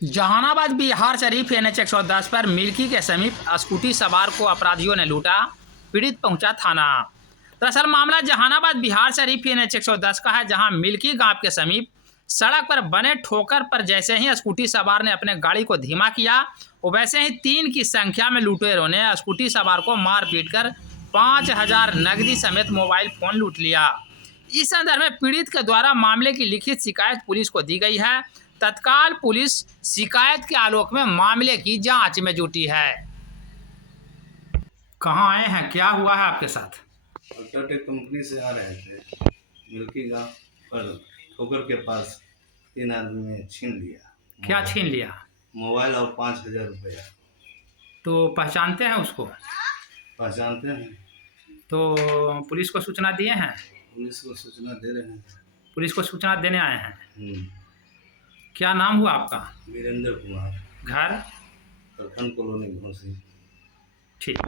Jehanabad Bihar Sharif NH 110 पर milky के समीप स्कूटी सवार को अपराधियों ने लूटा, पीड़ित पहुंचा थाना। दरअसल मामला जहानाबाद बिहार शरीफ NH 110 का है, जहां मिल्की गांव के समीप सड़क पर बने ठोकर पर जैसे ही स्कूटी सवार ने अपने गाड़ी को धीमा किया, वैसे ही 3 की संख्या में लुटेरों ने स्कूटी सवार को मार पीट कर 5,000 नकदी समेत मोबाइल फोन लूट लिया। इस संदर्भ में पीड़ित के द्वारा मामले की लिखित शिकायत पुलिस को दी गई है। तत्काल पुलिस शिकायत के आलोक में मामले की जांच में जुटी है। कहाँ आए हैं, क्या हुआ है आपके साथ? अल्ट्राटेक कंपनी से आ रहे थे, मिल्की गांव पर ठोकर के पास 3 आदमी ने छीन लिया। क्या छीन लिया? मोबाइल और 5,000 रुपया। तो पहचानते हैं उसको? पहचानते हैं। तो पुलिस को सूचना दिए हैं? पुलिस को सूचना दे रहे हैं। पुलिस को सूचना देने आए हैं। क्या नाम हुआ आपका? वीरेंद्र कुमार। घर? प्रखंड कॉलोनी घोसी। ठीक।